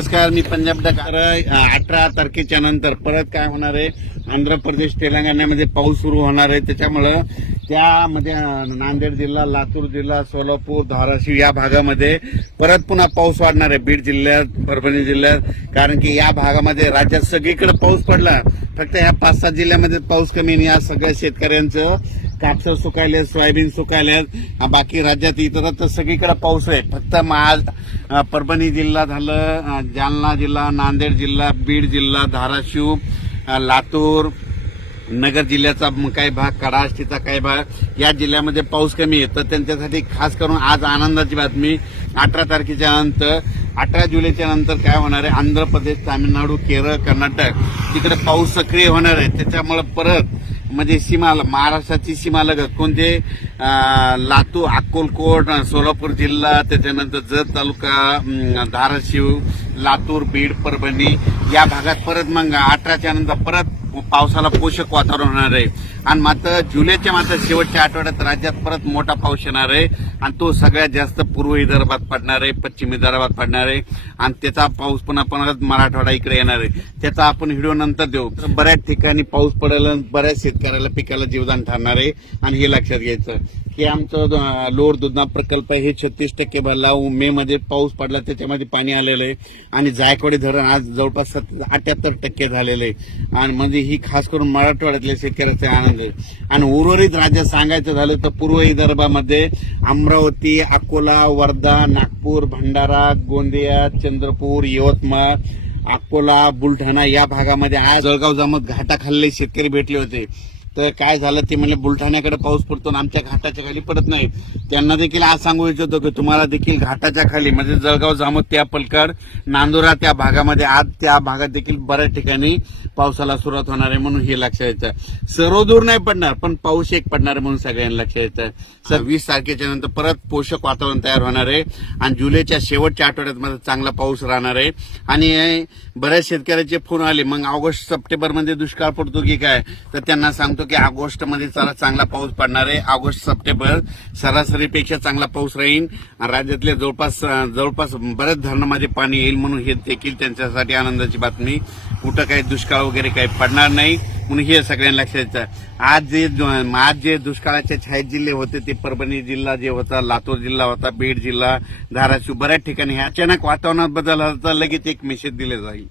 नमस्कार मी पंजाब डकार अठरा तारखेच्या नंतर परत काय होणार आहे? आंध्र प्रदेश तेलंगणामध्ये पाऊस सुरू होणार आहे. त्याच्यामुळं त्यामध्ये नांदेड जिल्हा लातूर जिल्हा सोलापूर धाराशिव या भागामध्ये परत पुन्हा पाऊस वाढणार आहे. बीड जिल्ह्यात परभणी जिल्ह्यात. कारण की या भागामध्ये राज्यात सगळीकडे पाऊस पडला. फक्त या पाच सात जिल्ह्यामध्ये पाऊस कमी आणि या सगळ्या शेतकऱ्यांचं कापसं सुकायले सोयाबीन सुकायले बाकी राज्यात इतर तर सगळीकडे पाऊस आहे. फक्त आज परभणी जिल्हा झालं जालना जिल्हा नांदेड जिल्हा बीड जिल्हा धाराशिव लातूर नगर जिल्ह्याचा काही भाग कडाष्टीचा काही भाग. या जिल्ह्यामध्ये पाऊस कमी आहे. तर त्यांच्यासाठी खास करून आज आनंदाची बातमी अठरा तारखेच्या नंतर अठरा जुलैच्या नंतर काय होणार आहे? आंध्र प्रदेश तामिळनाडू केरळ कर्नाटक. तिकडे पाऊस सक्रिय होणार आहे. त्याच्यामुळे परत म्हणजे सीमा महाराष्ट्राची सीमा लगत कोणते? लातूर अक्कलकोट सोलापूर जिल्हा त्याच्यानंतर जत तालुका धाराशिव लातूर बीड परभणी या भागात परत मग अठराच्या नंतर परत पावसाला पोषक वातावरण होणार आहे. आणि मात्र जुलैच्या मात्र शेवटच्या आठवड्यात राज्यात परत मोठा पाऊस येणार आहे. आणि तो सगळ्यात जास्त पूर्व विदर्भात पडणार आहे पश्चिम विदर्भात पडणार आहे. आणि त्याचा पाऊस पुन्हा परत मराठवाडा इकडे येणार आहे. त्याचा आपण व्हिडिओ नंतर देऊ. बऱ्याच ठिकाणी पाऊस पडेल बऱ्याच शेतकऱ्याला पिकाला जीवदान ठरणार आहे. आणि हे लक्षात घ्यायचं. हे आमचं लोअर दुधना प्रकल्प आहे हे छत्तीस टक्के भरला मे मध्ये पाऊस पडला त्याच्यामध्ये पाणी आलेलं आहे. आणि जायकवाडी धरण आज जवळपास अठ्याहत्तर टक्के झालेलं आहे. आणि म्हणजे ही खास करून मराठवाड्यातल्या शेतकऱ्याचा आनंद आहे. आणि उर्वरित राज्यात सांगायचं झालं तर पूर्व विदर्भामध्ये अमरावती अकोला वर्धा नागपूर भंडारा गोंदिया चंद्रपूर यवतमाळ अकोला बुलढाणा या भागामध्ये आज जळगाव जामत घाटाखाल्ले शेतकरी भेटले होते. तर काय झालं ते म्हणजे बुलढाण्याकडे पाऊस पडतो आणि आमच्या घाटाच्या खाली पडत नाही. त्यांना देखील आज सांगू इच्छितो की तुम्हाला देखील घाटाच्या खाली म्हणजे जळगाव जामोद त्या पलकड नांदुरा त्या भागामध्ये आज त्या भागात देखील बऱ्याच ठिकाणी पावसाला सुरुवात होणार आहे म्हणून हे लक्षात यायचं सर्व दूर नाही पडणार पण पाऊस एक पडणार आहे म्हणून सगळ्यांना लक्षात द्यायचं सर वीस तारखेच्या नंतर परत पोषक वातावरण तयार होणार आहे आणि जुलैच्या शेवटच्या आठवड्यात मध्ये चांगला पाऊस राहणार आहे. आणि बऱ्याच शेतकऱ्याचे फोन आले. मग ऑगस्ट सप्टेंबरमध्ये दुष्काळ पडतो की काय? तर त्यांना सांगतो की ऑगस्टमध्ये चांगला पाऊस पडणार आहे. ऑगस्ट सप्टेंबर सरासरीपेक्षा चांगला पाऊस राहील. आणि राज्यातले जवळपास जवळपास बऱ्याच धरणामध्ये पाणी येईल म्हणून हे देखील त्यांच्यासाठी आनंदाची बातमी. कुठं काही दुष्काळ वगैरे काही पडणार नाही. म्हणून हे सगळ्यांना लक्षात आज जे आज जे दुष्काळाचे छायेत जिल्हे होते ते परभणी जिल्हा जे होता लातूर जिल्हा होता बीड जिल्हा धाराशिव बऱ्याच ठिकाणी अचानक वातावरणात बदल होता लगेच एक मेसेज दिले जाईल.